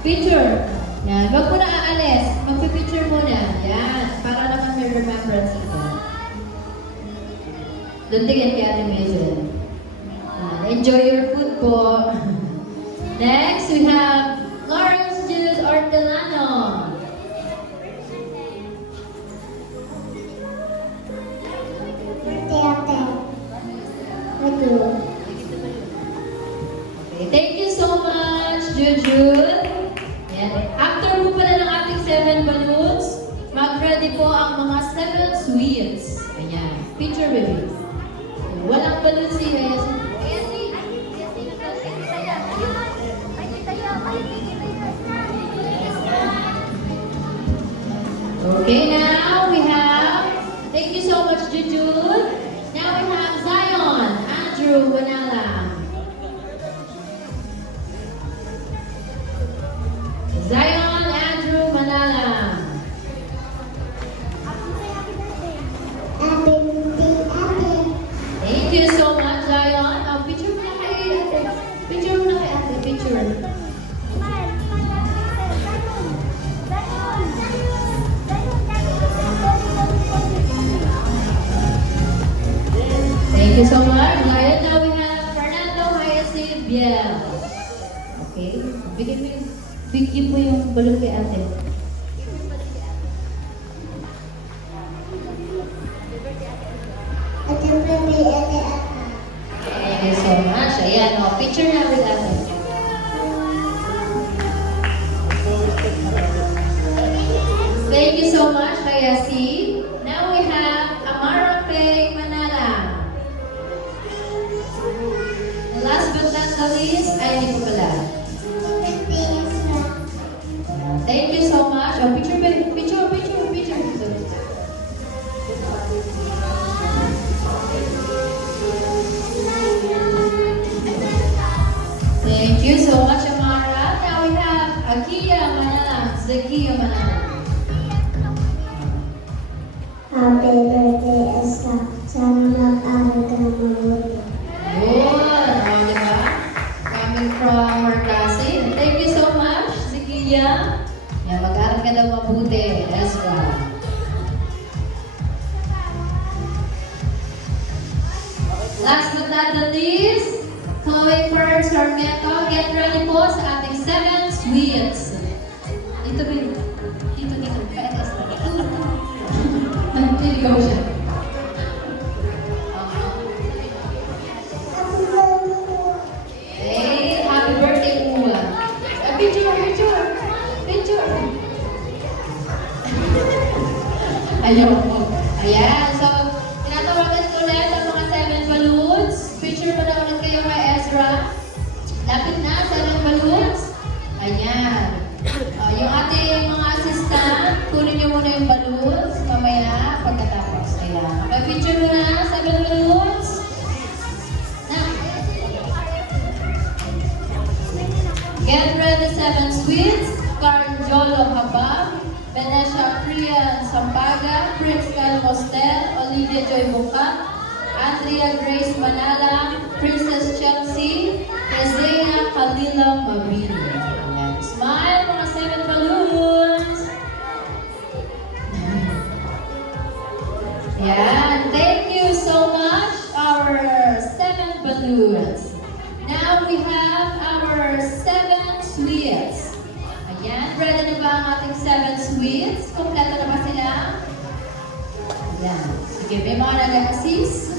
Picture. Yan. Huwag mo na aalis. Magpipicture muna. Yan. Para naman may remembrance ito. Doon tingin kay Ate Mason. Enjoy your food po. Next, we have Lawrence Jules Ortelano. Okay, thank you so much, Juju. Yan. After po pala ng ating 7 balloons, mag-ready po ang mga 7 sweets. Ayan. Picture baby. Walang balloon si Ayasin. Okay, now we have, thank you so much, Jujun. Now we have Zion, Andrew Wanala. Zion, Andrew Manala. Thank you so much, Zion. Picture mo na kay ate. Picture mo na kay ate. Picture. Thank you so much, Zion. Now we have Fernando Hyacinth Biel. Okay. Bigyan mo yung balon kay ate. Thank you so much. Ayan, picture na with ate. Thank you so much, Hayasi. Now we have Amara Faye Manala. Last but not the least, ay hindi ko pala. Thank you so much. Picture. Thank you so much, Amara. Now we have Akia Manala, Zakia Manala. Happy birthday, Esther. Sana mag-aral ka ng mabuti. Yun, diba? Coming from our cousin. Thank you so much, Zakia. Yan, mag-aral ka daw mabuti. That's right. Last but not the least, Chloe Ferns Sarmiento, get ready po sa ating 7 sweets. Dito ba yun? Dito. Pwede sa Nag-go siya. Hey, happy birthday, Uwa. Picture. Ayoko. Ayan, so, tinatawagan ko ulit ang mga 7 balloons. Picture mo na ulit kayo kay Ezra. Lapit na, 7 balloons. Ayan. Yung ating mga assistant, kunin niyo muna yung balloons. Mamaya, pagkatapos. Ayan. Pag-picture mo na, 7 balloons. Get ready, 7 sweets. Carl Jolo Habab, Venetia Priya Sampaga, Prince Cal Mostel, Olivia Joy Buka, Andrea Grace Manala, Princess Chelsea, Ezea Kalila Mabini. Smile, mga 7 balloons. Yan. Thank you so much, our 7 balloons. Now we have our 7 sweets. Ayan. Ready na ba ang ating 7 sweets? Kompleto na ba sila? Ayan. Sige, may mga nag-assist.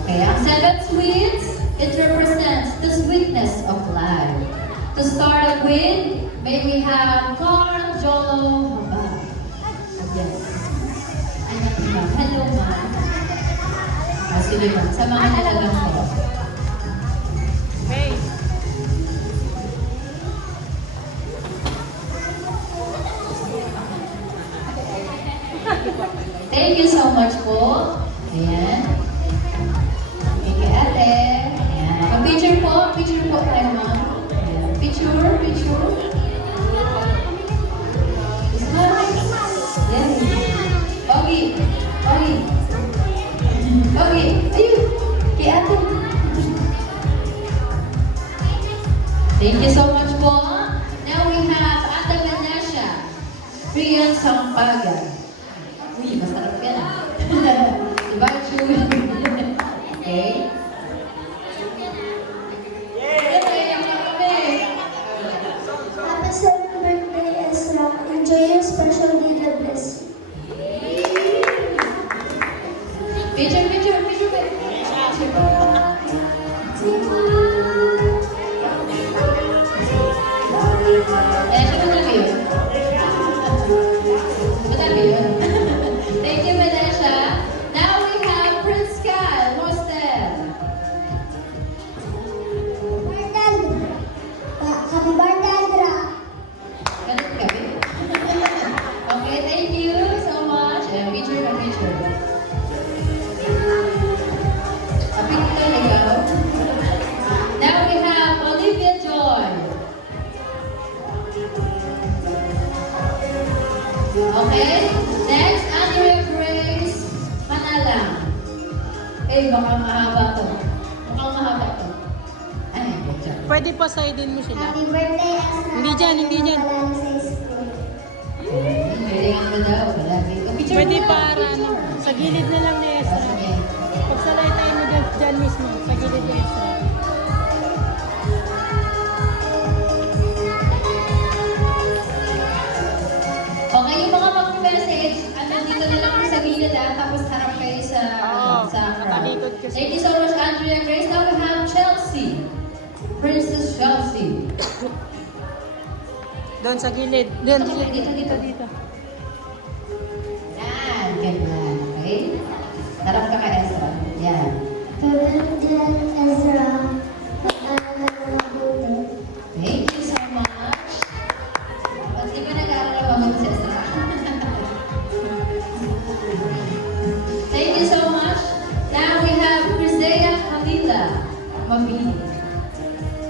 Okay, ang 7 sweets, it represents the sweetness of life. To start with, may we have Carl Jolo Habab. Yes. Anak niya. Hello, ma'am. Sige, ma'am. Samahan na lang ko. Hey. Thank you so much po. Ayan. Thank you, ate. Ayan. Mag-picture po. Picture po tayo, ma'am. Ayan. Picture. Smile. Yes. Ogi. Ayun. Kay ate. Picture, picture, picture, picture. Eh, siya madami yun. Madami yun. Thank you, Vanessa. Now we have Prince Kyle Mostel. Happy birthday, Dra. Ganun kami. Okay, thank you so much. Picture na picture. Kapit ka na ikaw. Now we have Olivia Joy. Okay, next, Andrea Grace Manalang. Eh, baka mahaba to. Mukhang mahaba to. Ay, picture. Pwede pa side-in mo sila. Happy birthday, Asra. Hindi dyan, hindi dyan. Palalo sa school. Pwede nga daw. Picture Pwede mo na, para ano, picture. sa gilid na lang ni Ah, Ezra. sige. Pagsalay tayo mo dyan mismo, sa gilid ni Ezra. Okay, yung mga mag-message, dito na lang sa gilid tapos harap kayo sa Oo, crowd. nakalikod kasi. Thank you so much, Andrea Grace. Now we have Chelsea. Princess Chelsea. Doon sa gilid. Doon, Dito, dito, dito. dito. Yan, ganyan. Okay? Harap ka kay Ezra. Yan. Happy birthday, Ezra. Pag-aaral ng mabuti. Thank you so much. Ba't di ba nag-aaral na mabuti si Ezra? Thank you so much. Now we have Crisea Halila. Mabini.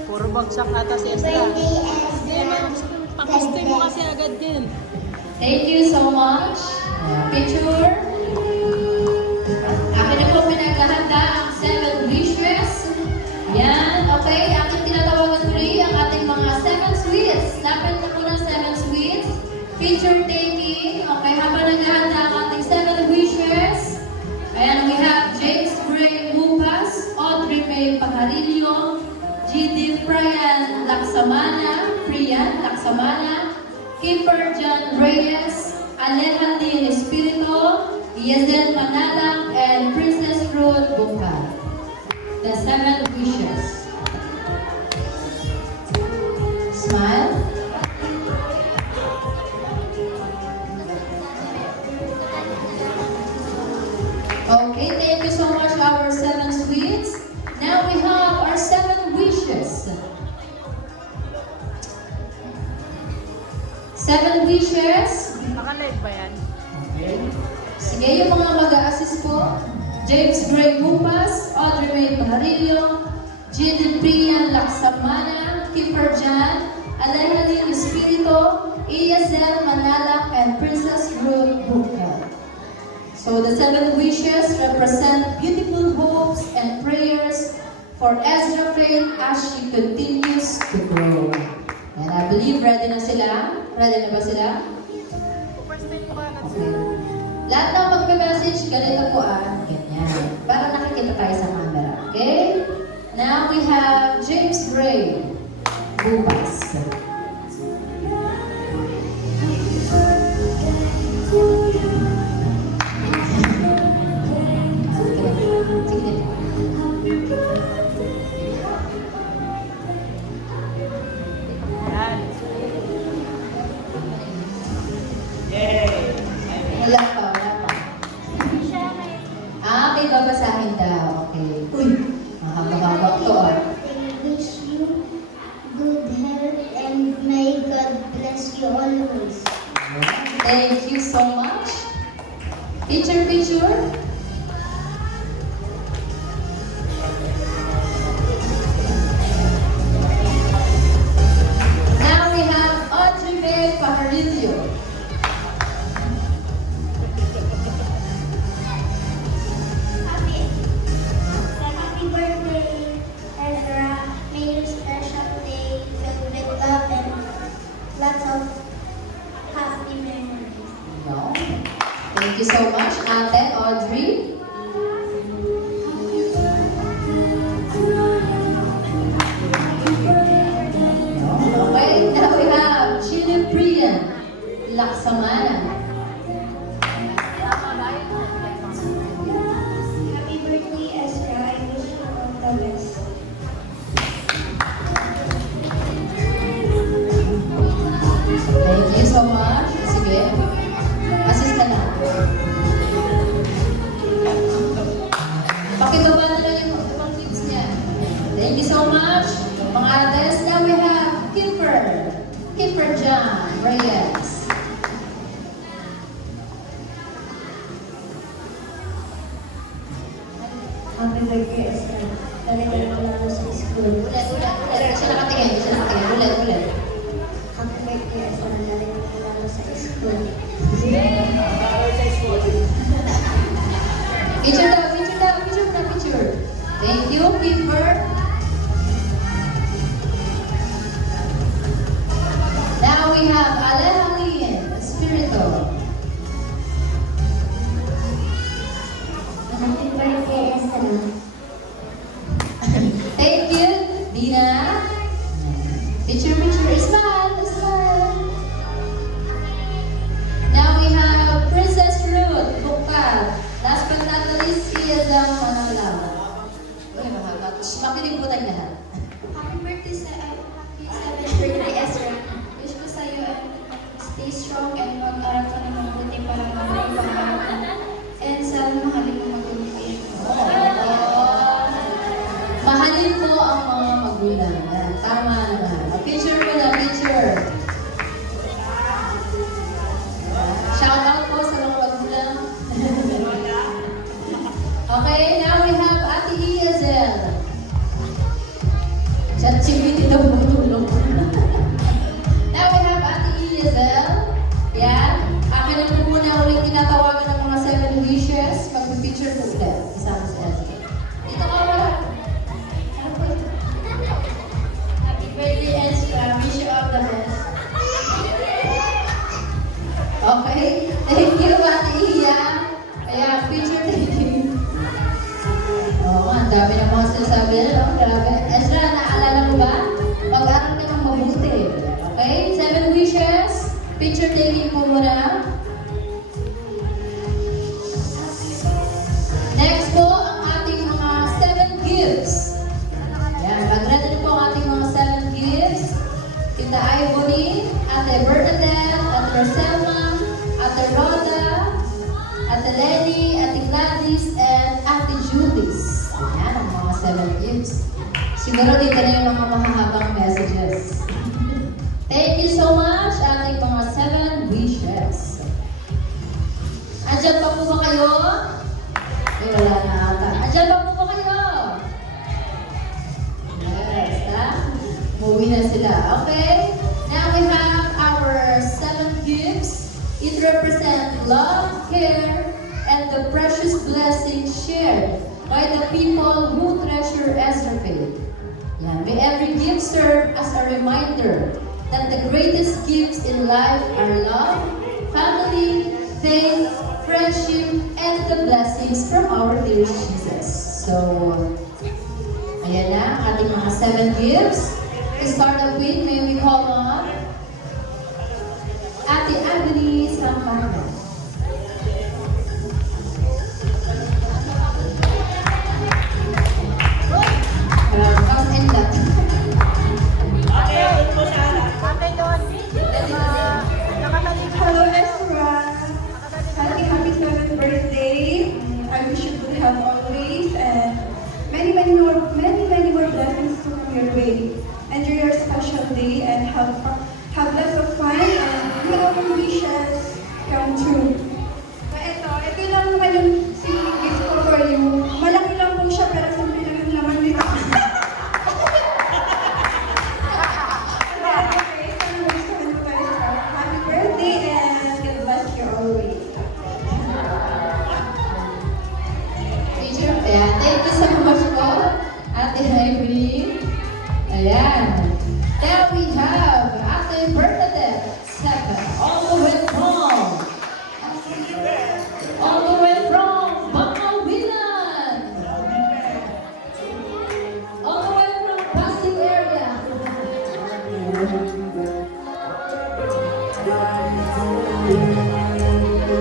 Puro bagsak ata si Ezra. Birthday, Hindi, Ezra. paposte mo kasi agad din. Thank you so much. Picture. Akin na po pinaghahanda ang 7 wishes. Yan. Okay. Akin tinatawagan muli ang ating mga 7 sweets. Dapat na po ng 7 sweets. Picture taking. Okay. Habang naghahanda ang ating 7 wishes. Ayan. We have James Gray Mupas, Audrey May Pajarillo, GD Priyan Laksamana, Kipper John Reyes, Alejandro Espirito, Yezel Manalang, and Princess Ruth Bukal. The 7 wishes. Smile. Okay, thank you so much, our 7 sweets. Now we have our 7 wishes. 7 wishes. Naka-live ba yan? Sige, yung mga mag-a-assist po. James Gray Mupas, Audrey May Pajarillo, Jidin Priyan Laksamana, Kipper Jan, Alejandro Espirito, Yezel Manalang, and Princess Ruth Bukal. So the 7 wishes represent beautiful hopes and prayers for Ezra Faith as she continues to grow. And I believe ready na sila. Ready na ba sila? Okay. Lahat ng magpe-message, ganito po ganyan. Para nakikita tayo sa camera. Okay? Now we have James Gray. Bukas. Sige. Wala pa, wala pa. Okay, babasahin daw. Okay. Uy, mahaba-haba to Wish you good health and may God bless you always. Thank you so much. Picture. Now we have Audrey May Pajarillo. Happy birthday, Ezra. May your special day filled with love and lots of happy memories. No. Thank you so much, Ate Audrey. Okay, now we have Chili Priyan Laksamana. Happy birthday, Ezra. Darating mo lang sa school. Ulit. Siya nakatingin. Ulit. Happy birthday, Ezra. Darating mo lang sa school. Picture. Thank you, Kimber. Now we have Alehalin, Espirito. Happy birthday, Ezra. Thank you, Dina. Picture. Smile. Now we have Princess Ruth, Bukal. Last but not the least is Manang Lama. Uy, mahaba. Makinig po tayong lahat. Happy birthday sa happy 7th birthday, Ezra. Wish ko sa'yo stay strong and mag-aral ka ng mabuti para mamaya yung pangarap mo. And sana mahalin mo magulo kayo. Mahalin po ang mga magulang. Yan, tama naman. Picture mo na, picture. Shout out po sa mga magulang. Okay, now we have Ate Iazel. Chat-chimiti daw matulog. Now we have Ate Iazel. Yan. Akin na po muna ulit tinatawagan ng mga 7 wishes. Mag-picture po ulit. Isama si Ezra. Dito ka wala. Happy birthday, Ezra. Wish you all the best. Okay. Thank you, Ate Iya. Ayan, picture taking. Oo, ang dami ng mga sinasabi na, no? Grabe. Ezra, naalala mo ba? Mag-aral ka ng mabuti. Okay? 7 wishes. Picture taking po muna. Next po, ang ating mga 7 gifts. Yan, mag-ready na po ang ating mga 7 gifts. Tita Ivory, Ate Bernadette, Ate Roselma, Ate Rhoda, Ate Lenny, Ate Gladys, and Ate Judith. Yan ang mga 7 gifts. Siguro dito na yung mga mahahabang messages. Thank you so much, ating mga 7 wishes. Andyan pa po ba kayo? Ay, wala na ata. Andyan pa po ba kayo? Yes, ha? Movie na sila. Okay? Now we have our 7 gifts. It represents love, care, and the precious blessings shared by the people who treasure Ezra Faith. Yan. May every gift serve as a reminder that the greatest gifts in life are love, family, faith, friendship, and the blessings from our dear Jesus. So, ayan na ang ating mga 7 gifts. To start off with, may we call on Ate Agni Sampana. Cause and that. Ate doon. Nakatalikod. Hello, Ezra. Happy 7th birthday. I wish you good health always and many more blessings to come your way. Enjoy your special day and have lots of fun and may all your wishes come true. Ito lang naman yung simple gift ko for you. Malaki lang po siya pero simple lang yung laman nito. Happy birthday and God bless you always. Teacher, ayan. Thank you so much po, Ate Ivory. Ayan. Now we have Ate Bernadette, second, all the way from Bakawilan. All the way from Pasig area.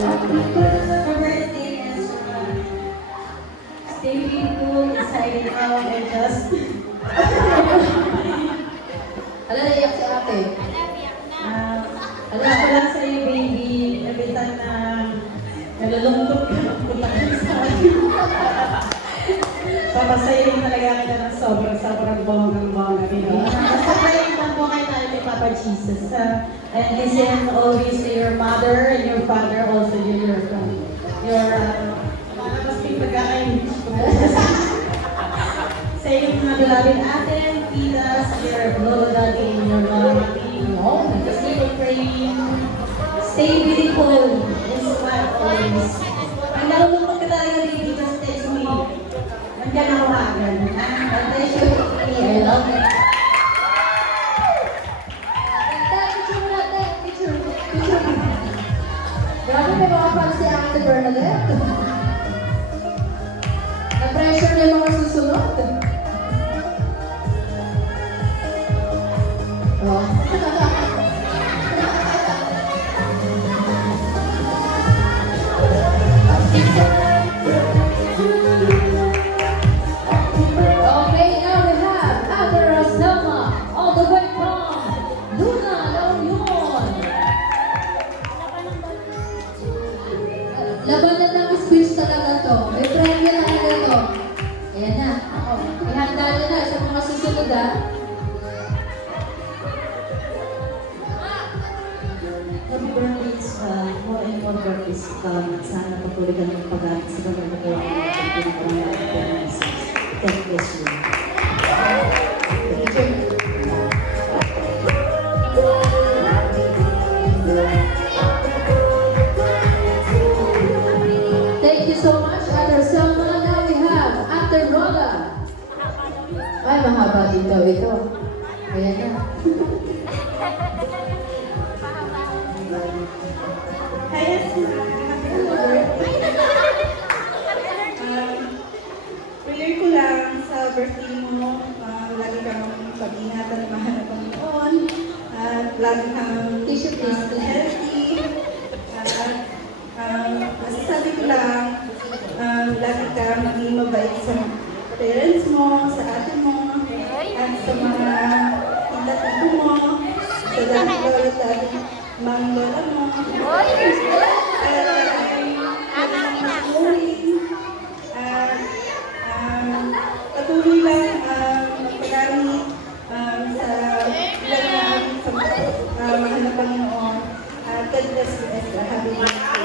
Happy birthday, Ezra. Stay beautiful, excited out, and just... Ala, naiyak si Ate. Alam ko lang sa'yo, baby, every time na nalulungkot ka, punta ka sa akin. Papasayin talaga kita ng sobrang bonggang-bongga. Basta praying lang po kayo tayo ni Papa Jesus. And listen always to your mother and your father, also your para mas may pagkakain. beloved ate, titas, your lolo, daddy, and your mom in home. Just keep on praying. Stay beautiful and smile always. Ang nalulungkot ka talaga dito, just text me. Nandiyan ako agad. God bless you. I love you. Picture mo natin. Picture. Grabe, may mga fans si Ate Bernadette. Na-pressure na yung mga susunod. Oh. Okay, now we have Ate Roselma, all the way from Luna, La Union. Labanan ng speech talaga to. May premyo na ito. Ayan na. Ihanda niya na sa mga susunod ah. Happy birthdays, more and more birthdays to come. At sana patuloy ka ng pag-alit sa mga nakuha ng mga God bless you. Thank you so much, Ate Selma. Now we have Ate Roda. Ay, mahaba din daw ito. Ayan na. Hi, Esra. Happy birthday. Prayer ko lang sa birthday mo, lagi kang pag-ingatan ng mahal na Panginoon, at lagi kang Tissue, please. healthy, at masasabi ko lang, lagi kang maging mabait sa parents mo, sa ate mo, at sa mga tita-tito mo, sa dati lola, dati mang lola mo. Patuloy lang magpagamit sa ilang namin sa mahal na Panginoon. God bless you, Ezra. Happy birthday.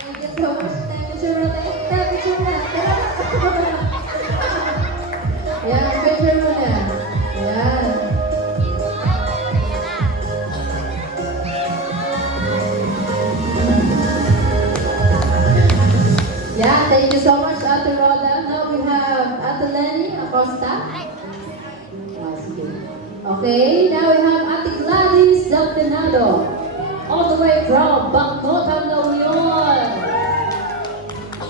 Thank you so much. Picture mo na. Picture mo na. Yan, picture mo na. Yan. Yeah, thank you so much, Ate Roda. Now we have Ate Lenny Acosta. Sige. Okay, now we have Ate Gladys Delfinado. All the way from Bangkotan, La Union.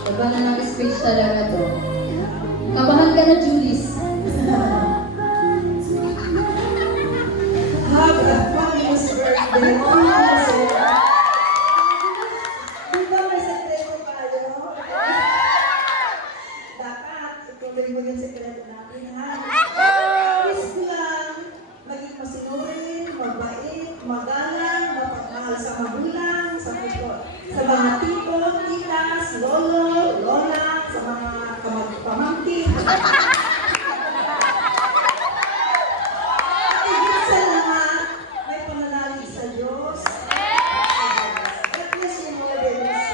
Diba na ng speech talaga to? Kabahan ka na, Julis. Have a fabulous birthday. Di ba may sekreto tayo? Dapat ituloy mo yung sekreto natin, ha? Please ko lang, maging masinurin, mabait, magalang, mapagmahal sa magulang, sa mga tito, titas, lolo, lola, sa mga pamangkin. Higit sa lahat, may pananalig sa Diyos. God bless you, mga babies.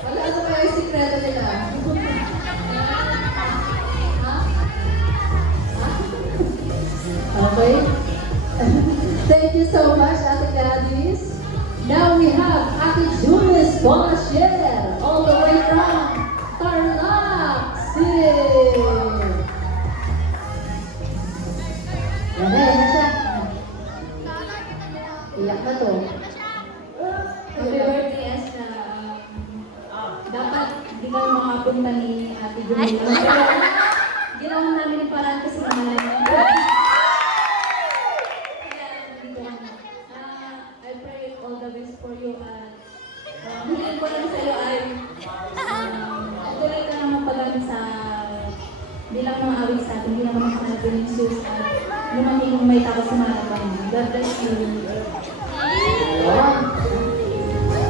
Wala ano kaya yung sikreto nila? Ha? Ha? Okay. Thank you so much, Ate Gladys. Now we have Ate Julius Bonasher, all the way from Tarlac City. Yan na siya. Iyak na to. Happy birthday, Ezra. Dapat di ka makapunta ni Ate Julia. Pero ginawa namin yung paraan kasi mahal mo. Kaya dito kami. I pray all the best for you. At hiling ko lang sa iyo ay tuloy ka na mapagamit sa bilang mga awit sa atin, bilang mga kamanap ng Jesus at lumaming may tapos sa mga kapang. God bless you.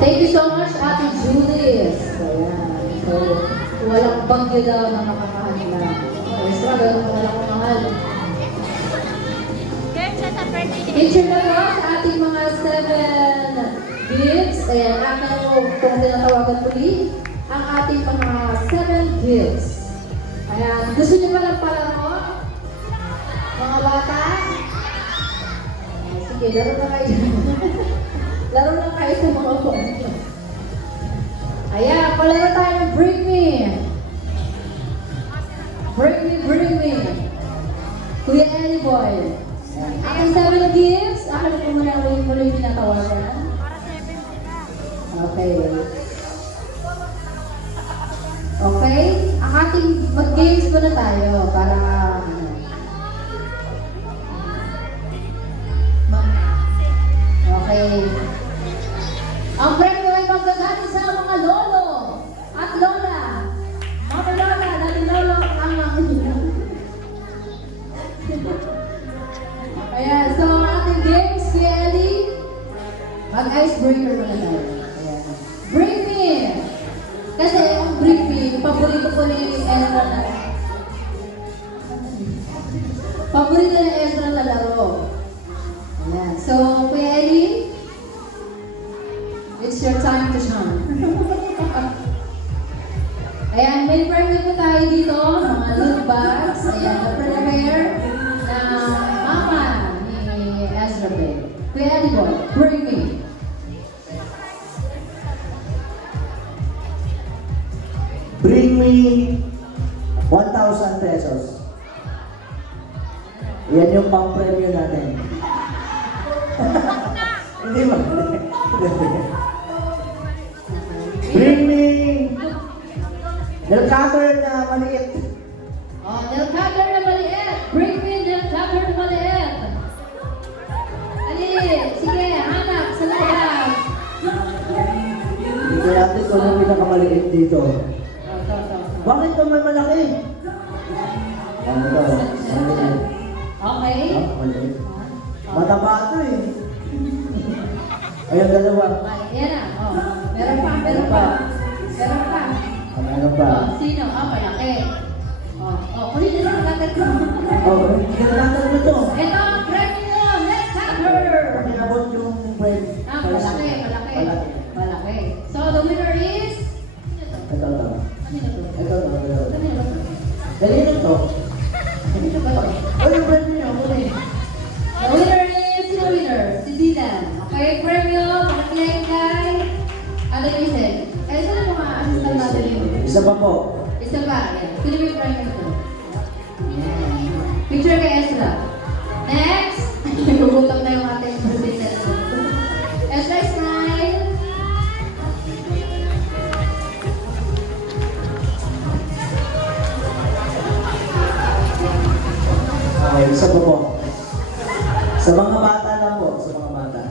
Thank you so much, Ate Julius. Ayan. So, walang bagyo daw na makamahal na. Extra, ganun ka walang kamahal. Picture na po sa ating mga 7 gifts. Ayan, akin mo kung tinatawagan muli. ang ating mga 7 gifts. Ayan, gusto niyo ba lang palaro? Mga bata? Sige, laro na kayo. Laro na kayo sa mga bata. Ayan, palaro tayo ng Bring Me. Bring Me, Bring Me. Kuya Ellie Boy. Aking 7 gifts. Akin ko muna yung tinatawagan. Okay. Okay? Ang ating mag-games muna tayo para okay. Ang premyo ay magagaling sa mga lolo at lola. Mga lola, dati lolo ang Ayan, so ang ating games, Kuya Ellie, mag-icebreaker muna tayo. Ayan. Bring Me! Kasi ang Bring Me, paborito ko ni Ezra na. Paborito ni Ezra na laro. Ayan. So, Kuya Ellie, it's your time to shine. Ayan, may premyo po tayo dito, mga loot bags. Ayan, na-prepare na mama ni Ezra Bay. Kuya Ellie Boy, Bring Me! Bring me 1,000 pesos. Yan yung pang-premyo natin. Hindi ba? Bring me nail cutter na maliit. Oh, nail cutter na maliit. Bring me nail cutter na maliit. Ali, sige, hanap sa loob. Dito natin ito yung pinakamaliit dito. Bakit ito may malaki? Ano ito? Maliit. Okay. Ah, maliit. Mataba ito eh. Ayun, dalawa. Ayan na. Oh, meron pa, meron pa. Meron pa. Ano pa? Oh, sino? Oh, malaki. Kunin na lang cutter ko. Oh, kinakatan mo ito. Ito ang premyo, nail cutter. Pinabot yung bread. Malaki, malaki. Malaki. So, the winner is? Ito. Kanino to? Ito. Kanino to? Kanino to? Kanino ba to? Oh, yung bread niyo. The winner is the winner, si Dylan. Okay, premyo, pakakilay kay Ate Luisen. Eh, saan ang mga assistant natin yun? Isa pa po. Isa pa, yan. Sino ba yung premyo nito? Yan. Picture kay Ezra. Next! Nagugutom na yung ating president. Ezra, smile! Okay, isa pa po. Sa mga bata lang po. Sa mga bata.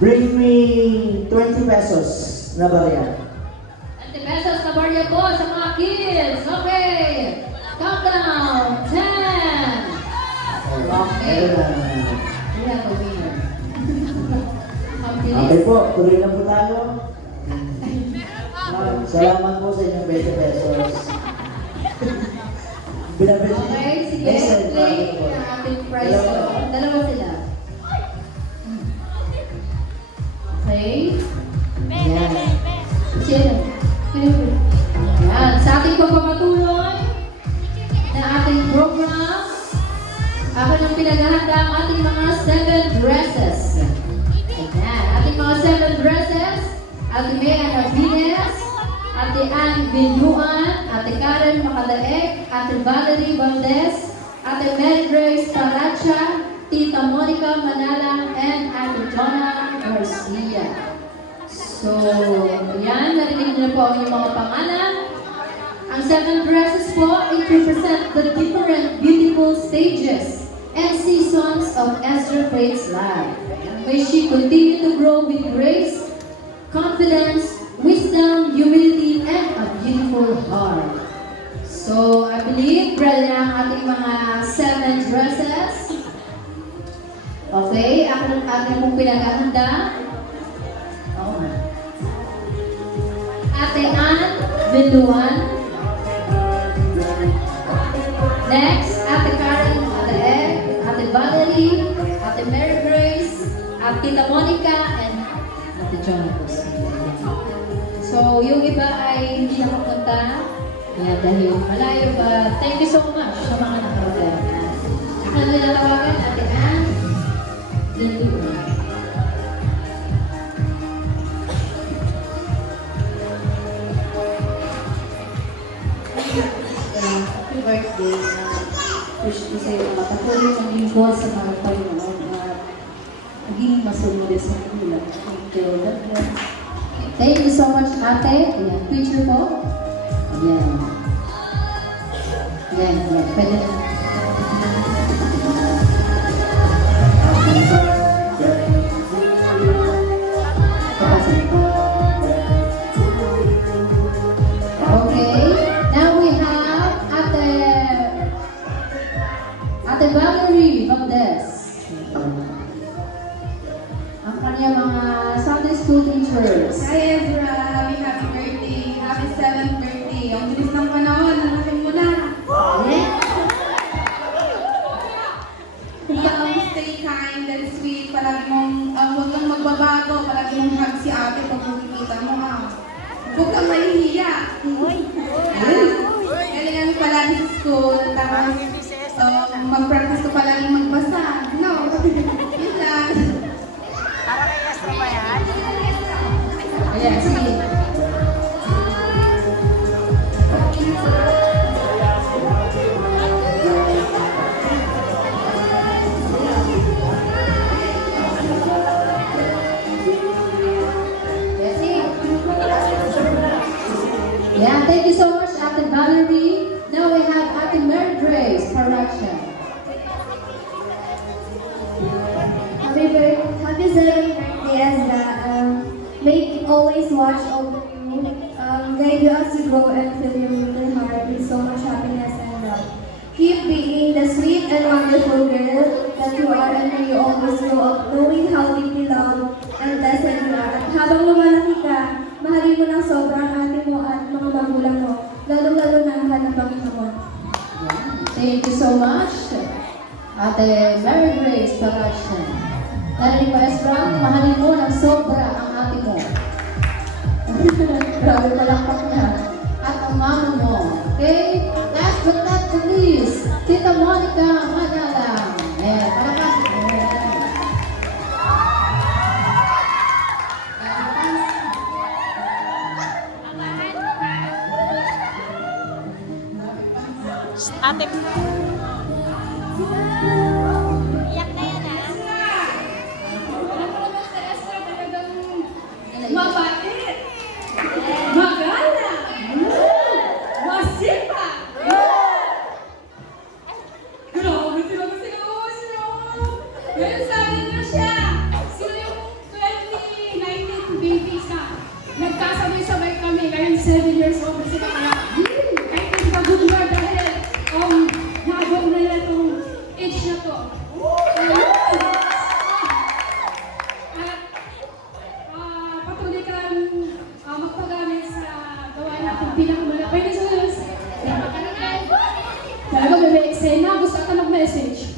Bring me 20 pesos na barya. 20 pesos na barya po sa mga kids. Okay. Countdown. 10. Okay. Ayun na. We have a winner. Ang bilis. Okay po, tuloy na po tayo. Salamat po sa inyong 20 pesos. Binabit. Okay, sige. Play ang ating prize ko. Dalawa sila. Okay. Ayan. Sino? Ayan. Sa ating pagpapatuloy na ating program, ako nang pinaghahanda ang ating mga 7 dresses. Ayan. Ating mga 7 dresses. Ate May Anavines, Ate Ann Vinuan, Ate Karen Macadaeg, Ate Valerie Valdez, Ate Mary Grace Paracha, Tita Monica Manala, and Ate Jonah Garcia. So, yan, narinig niyo po ang inyong mga pangalan. Ang 7 dresses po, it represent the different beautiful stages and seasons of Ezra Faith's life. May she continue to grow with grace, confidence, wisdom, humility, and a beautiful heart. So, I believe, ready na ang ating mga 7 dresses. Okay, ako ating pong pinaghahanda. Oo nga. Ate Ann Vinuan. Next, Ate Karen Macadaeg, Ate Valerie, Ate Mary Grace, Ate Tita Monica, and Ate Jonah Garcia. So, yung iba ay hindi nakapunta. Ayan, dahil malayo pa. Thank you so much sa mga nakarating. Ako na nilatawagan, Ate Ann. Dito. Happy birthday na wish ko sa'yo na patuloy mong lingkod sa mga Panginoon at maging masunod sa kanila. Thank you. God bless. Thank you so much, Ate. Ayan, picture po. Ayan. Ayan, ayan. Pwede na. Okay. Now we have Ate Valerie Valdez. Ang kanyang mga Sunday school teachers. Hi Ezra! Happy birthday! Happy 7th birthday! Ang bilis ng panahon, nalakin mo na! Stay kind and sweet. Palagi mong, huwag kang magbabago. Palagi mong hug si ate pag makikita mo ha. Huwag kang mahihiya. Galingan palagi sa school. Tapos, mag-practice ko palagi magbasa. No, yun lang. Ayan, sige. Yeah, thank you so much, Ate Valerie. Now we have Ate Mary Grace, correction. Happy 7th birthday, Ezra. May it always watch over you, guide you as you grow and fill your little heart with so much happiness and love. Keep being the sweet and wonderful girl that you are, and may you always grow up knowing how deeply loved and blessed you are. At habang lumalaki ka, mahalin mo ng sobrang ate mo at mga magulang mo, lalo-lalo na ang hanap Panginoon. Thank you so much, Ate Mary Grace, correction. Narinig mo, Ezra, mahalin mo ng sobra ang ate mo. Grabe palakpak niya. At ang mama mo. Okay? Last but not the least, Tita Monica Madalang. Eh, parapas. Ate. Iyak na yan Mabait! Magana! Masipa! Grabe sila kasi ngayon sa akin na siya! Sila yung 2019 babies na nagkasabay-sabay kami. Ngayon 7 years old sila kaya kahit hindi ka good Lord dahil nagawa nila itong age na to. Patuloy kang magpagamit sa gawain natin bilang malapay ni Jesus. Talaga may eksena, gusto ka mag-message.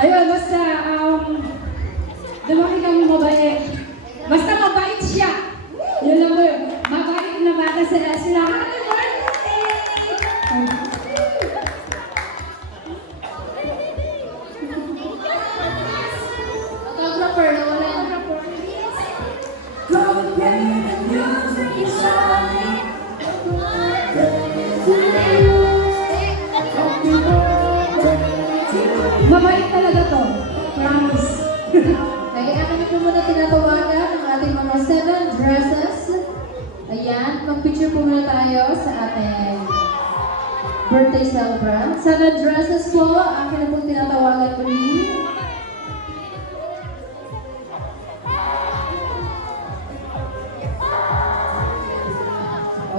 Ayun, basta lumaki kang mabait. Basta mabait siya. Yun lang mo yun. Mabait na bata sila. Happy birthday! Photographer, nawala yung Mabait talaga to. Promise. Kaya kami po muna tinatawagan ang ating mga 7 dresses. Ayan, mag-picture po muna tayo sa ating birthday celebrant. 7 dresses po, ang akin na po tinatawagan muli.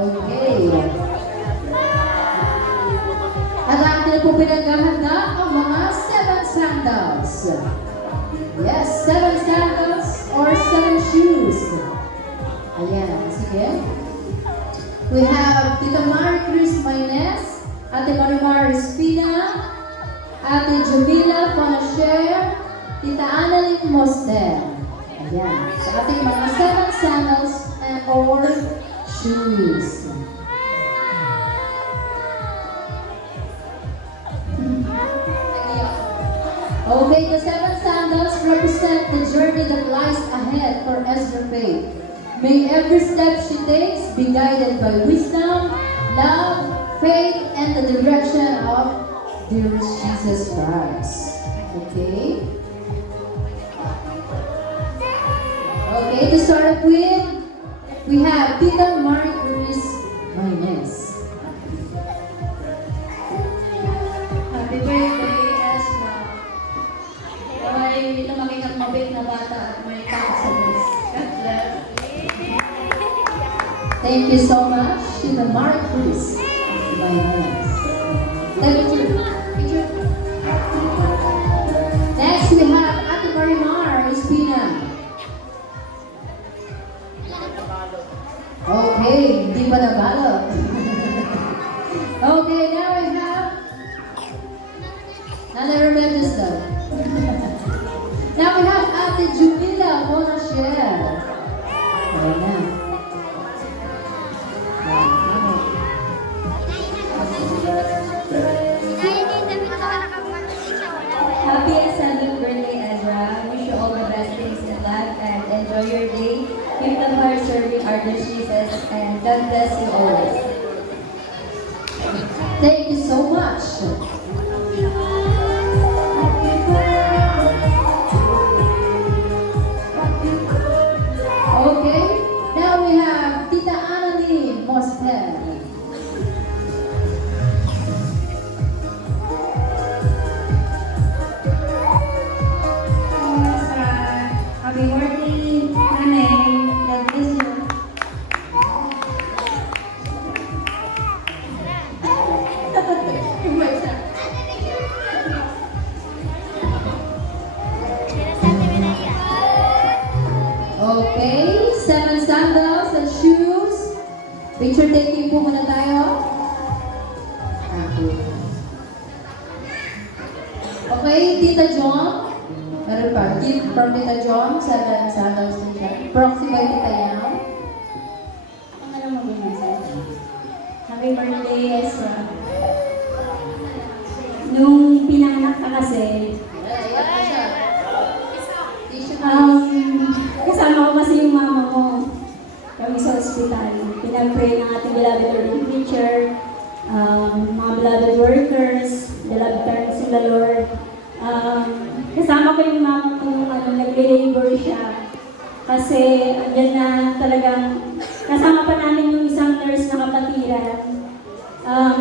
Okay. At ang atin po pinaghahanda ang mga 7 sandals. Yes, 7 sandals or 7 shoes. Ayan, sige. We have Tita Marie Chris Maynes, Ate Marimar Espina, Ate Jamila Panasher, Tita Annalyn Moster. Ayan, sa ating mga 7 sandals shoes. Okay, the 7 sandals represent the journey that lies ahead for Ezra Faith. May every step she takes be guided by wisdom, love, faith, and the direction of dear Jesus Christ. Okay? Okay, to start off with, we have Tita Marie Cruz Maynes. Happy birthday, Ezra. Naway lumaki kang mabait na bata at may takot sa Diyos. God bless. Thank you so much, Tita Marie Cruz Maynes. Thank you. Next, we have Ate Marimar Espina. Okay, hindi pa nabalot. Okay, now we have Nana Remendez daw. Now we have Ate Jumila Bonachel. Ayan na. Happy and 7th birthday, Ezra. Wish you all the best things in life and enjoy your day. Keep the fire serving our dear Jesus and God bless you always. Thank you so much. Okay, now we have Tita Anani Mostel. Happy birthday, Nanay. God bless you. Okay, 7 sandals and shoes. Picture taking po muna tayo. Okay, Tita John. Meron pa, gift from Tita John, 7 sandals din siya. Proxy by Tita Yang. Pangalan mo ba yun, sir? Happy birthday, Ezra. Nung pinanganak ka kasi, kasama ko kasi yung mama mo. Kami sa ospital. Pinag-pray ng ating beloved Lord teacher, mga beloved workers, beloved parents in the Lord. Kasama ko yung mama ko nung nag-labor siya. Kasi andyan na talagang kasama pa namin yung isang nurse na kapatiran.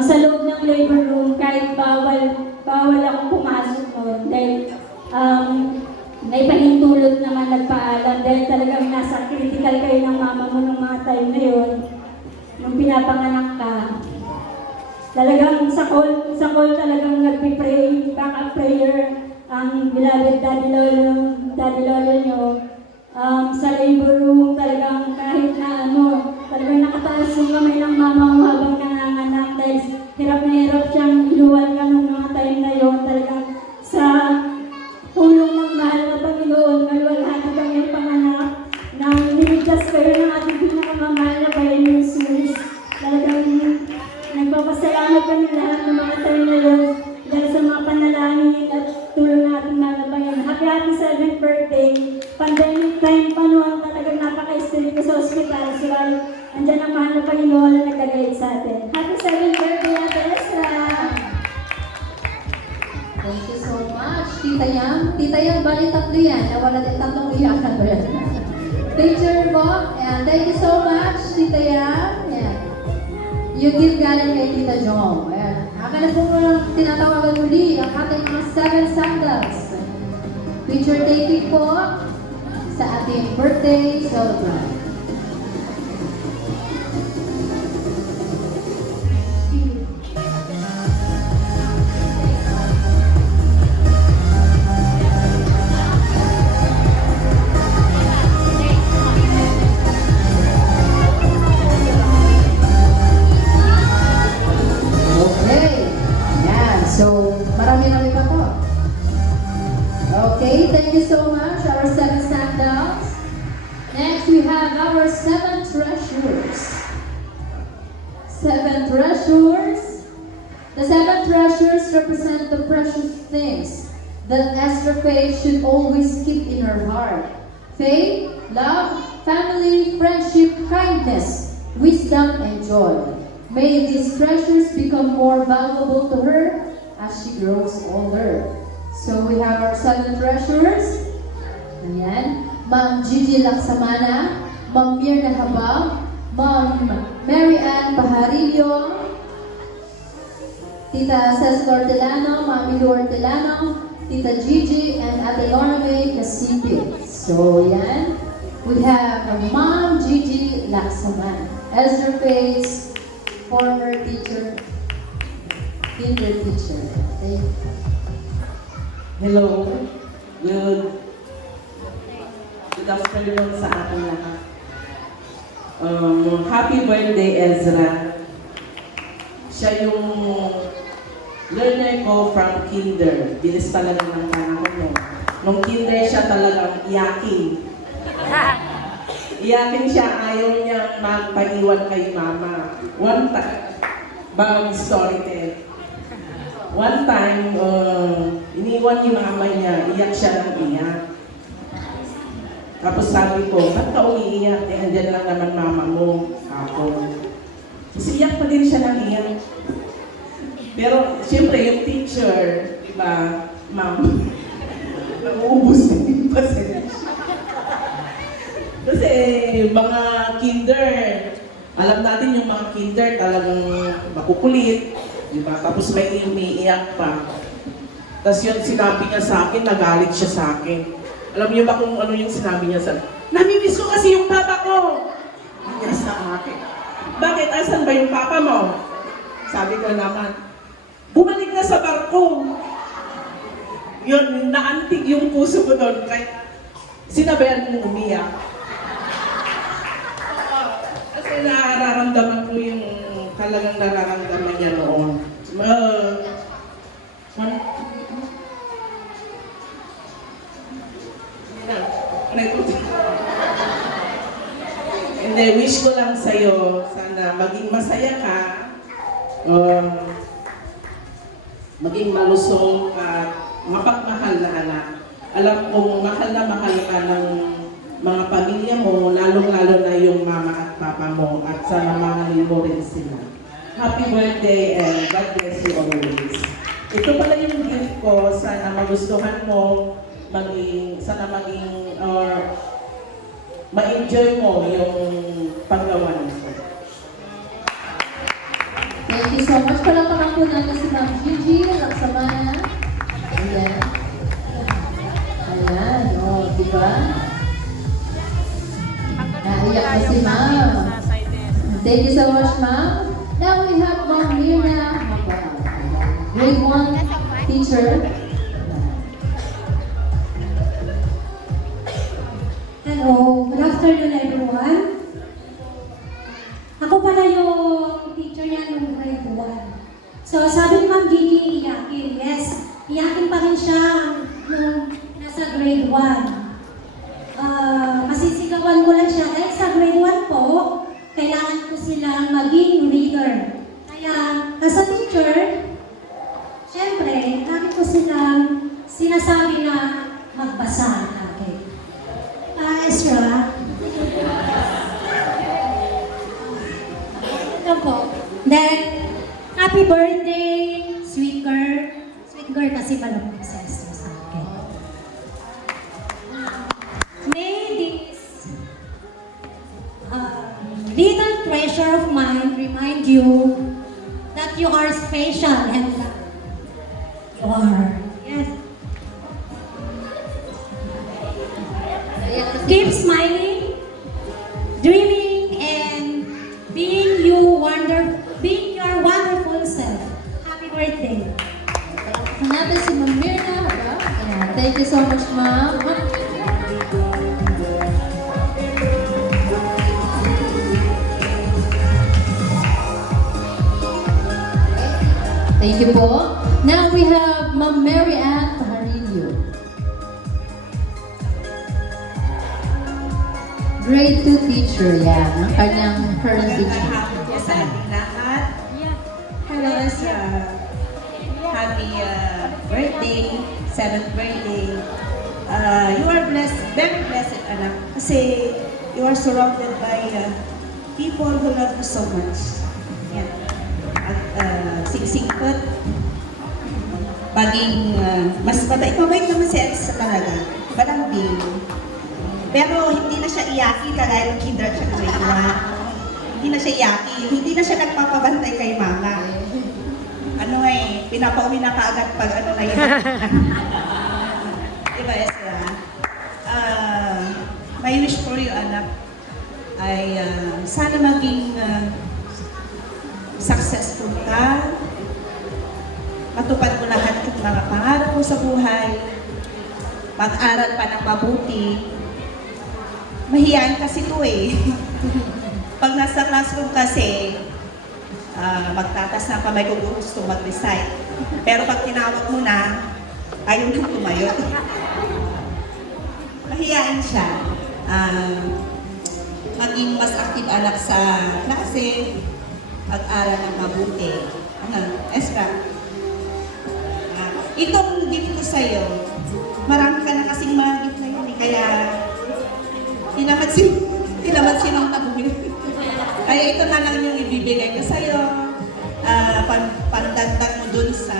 Sa loob ng labor room, kahit bawal akong pumasok noon. Dahil naipahintulot naman nagpaalam dahil talagang nasa critical kayo ng mama mo nung mga time na yun, nung pinapanganak ka. Talagang sa call talagang nagpipray, backup prayer, ang beloved daddy lolo nyo. Sa labor room talagang kahit na talagang nakataas yung kamay ng mama mo habang nanganganak dahil hirap na hirap siyang iluwal ka nung mga time na yun. Talagang sa tulong ng mahal na Panginoon, maluwalhati kami panganak nang niligtas kayo ng ating pinakamamahal na bayan ni Jesus. Talagang nagpapasalamat kami lahat ng mga time na yun dahil sa mga panalangin at tulong ng ating mahal na bayan. Happy 7th birthday! Pandemic time pa noon, talagang napaka-strict ko sa ospital. So, andyan ang mahal na Panginoon na nag-guide sa atin. Happy 7th birthday, Ate Ezra! Thank you so much, Tita Yang. Tita Yang, bali tatlo yan. Nawala din tatlong iyakan ko yan. Picture po. And thank you so much, Tita Yang. Ayan. Yung gift galing kay Tita Jong. Ayan. Akin na po lang tinatawagan muli ang ating mga 7 sandals. Picture taking po sa ating birthday celebrant. So, marami-rami pa po. Okay, thank you so much, our 7 sandals. Next, we have our 7 treasures. seven treasures. The seven treasures represent the precious things that Esther Faith should always keep in her heart. Faith, love, family, friendship, kindness, wisdom, and joy. May these treasures become more valuable to her as she grows older. So we have our seven treasures. Ayan. Ma'am Gigi Laksamana, Ma'am Mirna Habab, Ma'am Mary Ann Pajarillo, Tita Cesar Ortelano, Ma'am Ilu Ortelano, Tita Gigi, and Ate Lorna May Casipit. So yan. We have Ma'am Gigi Laksamana, Esther Faith's former teacher, kinder teacher. Thank you. Hello. Good afternoon sa ating lahat. Happy birthday, Ezra. Siya yung learner ko from kinder. Bilis talaga ng panahon mo. Nung kinder siya talagang iyakin. Iyakin siya, ayaw niya magpaiwan kay mama. One time, bang story tell. One time, iniwan ni mama niya, iyak siya ng iyak. Tapos sabi ko, ba't ka umiiyak? Eh, andyan lang naman mama mo, ako. Kasi iyak pa din siya ng iyak. Pero, siyempre, yung teacher, diba, ma'am, nauubos din yung pasensya. Kasi, mga kinder, alam natin yung mga kinder talagang makukulit, diba? Tapos may umiiyak pa. Tapos yun, sinabi niya sa akin, nagalit siya sa akin. Alam niyo ba kung ano yung sinabi niya sa akin? Namimiss ko kasi yung papa ko! Niya sa akin. Bakit? Asan ba yung papa mo? Sabi ko naman, bumalik na sa barko. Yun, naantig yung puso ko doon. Kaya sinabayan mong umiyak. Kasi nararamdaman ko yung talagang nararamdaman niya noon. Hindi, wish ko lang sa'yo, sana maging masaya ka, maging malusog at mapagmahal na anak. Alam kong mahal ka ng mga pamilya mo, lalong-lalo na yung mama at papa mo, at sana mahalin mo rin sila. Happy birthday and God bless you always. Ito pala yung gift ko, sana magustuhan mo, ma-enjoy mo yung paggawa nito. Thank you so much. Palakpakan po natin si Ma'am Gigi Laksamana. Ayan. Ayan, o, diba? Naiyak na si Ma'am. Thank you so much, Ma'am. Now we have Ma'am Mirna Habab, grade 1 teacher. Hello, good afternoon everyone. Ako pala yung teacher niya nung grade 1. So sabi ni Ma'am Gigi, iyakin. Yes, iyakin pa rin siya nung nasa grade 1. Masisigawan ko lang siya. Dahil sa grade 1 po, kailangan ko silang maging reader. Kaya, as a teacher, syempre, lagi ko silang sinasabi na magbasa lagi. Ezra. Ito po. Then, happy birthday, sweet girl. Sweet girl kasi malapit si Ezra sa akin. May this little treasure of mine remind you that you are special and loved. You are. Yes. Keep smiling, dreaming, and being your wonderful self. Happy birthday. Hanapin si Ma'am Mirna Habab. Ayan. Thank you so much, Ma'am. Thank you po. Now we have Ma'am Mary Ann Pajarillo, grade 2 teacher. Yan, ang kanyang current teacher. Sa ating lahat. Ezra, happy birthday, 7th birthday. You are blessed, very blessed, anak. Kasi you are surrounded by people who love you so much. Yan. At singsingkot, maging mas mabait naman si Ezra talaga. Malambing. Pero hindi na siya iyaki kagaya ng kinder siya grade 1. Hindi na siya iyaki. Hindi na siya nagpapabantay kay mama. Pinapauwi na kaagad pag na yun. Diba, Ezra? My wish for you, anak, ay sana maging successful ka. Matupad mo lahat ng mga pangarap mo sa buhay. Mag-aral pa ng mabuti. Mahiyain kasi ito eh. Pag nasa classroom kasi, magtatas na kamay kung gusto mag-recite. Pero pag tinawag mo na, ayaw nang tumayo. Mahiyain siya. Maging mas active anak sa klase, pag-aral ng mabuti. Ezra, itong gift ko sa'yo, marami ka na kasing mga gift na yun, kaya tinamansin ang nabuli. Kaya ito na lang yung ibibigay ko sa'yo, pandagdag mo dun sa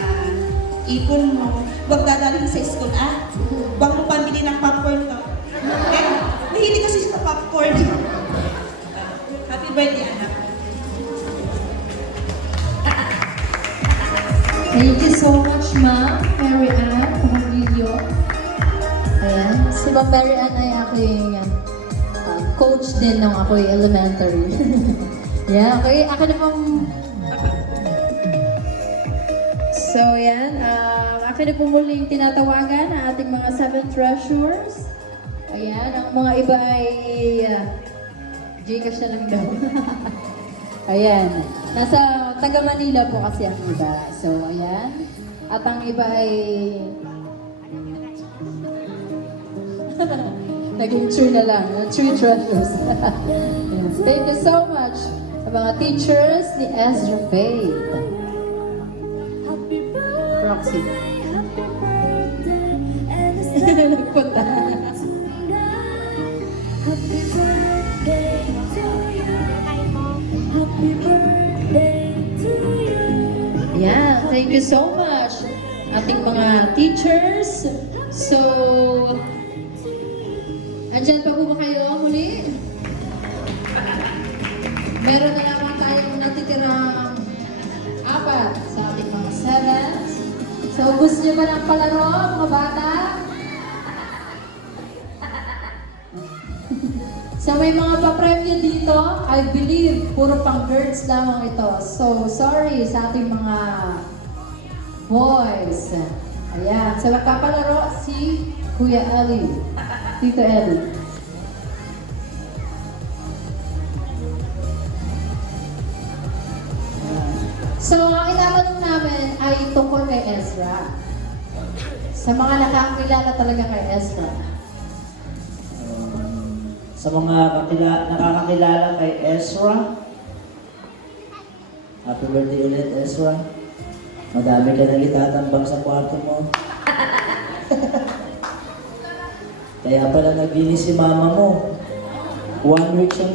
ipon mo. Huwag dadalhin sa school, huwag mo pambili ng popcorn to. Mahilig kasi sa popcorn. Happy birthday, anak. Thank you so much, Ma'am Mary Ann Pumilio. Ayan. Si Ma'am Mary Ann ay aking coach din nung ako'y elementary. Yeah, okay. Ako na pong... So, yan. Ako na pong muling tinatawagan ang ating mga 7 treasures. Ayan. Ang mga iba ay... Gcash na lang daw. Ayan. Nasa taga Manila po kasi ang iba. So, ayan. At ang iba ay... Naging true na lang. True treasures. Yes. Thank you so much sa mga teachers ni Ezra Faith. Roxy. Nagpunta. Yeah, thank you so much. Ating mga teachers. So, andyan pa po ba kayo muli? Meron na naman tayong natitirang 4 sa ating mga 7s. So, gusto niyo ba ng palaro, mga bata? So, may mga pa-premyo dito. I believe, puro pang girls lamang ito. So, sorry sa ating mga boys. Ayan. So, magpapalaro si Kuya Ellie. Tito Ellie. So, ang itatanong namin ay tungkol kay Ezra. Sa mga nakakilala talaga kay Ezra. Sa mga nakakakilala kay Ezra, happy birthday ulit, Ezra. Madami ka nang itatambang sa kwarto mo. Kaya pala naglinis si mama mo. 1 week siyang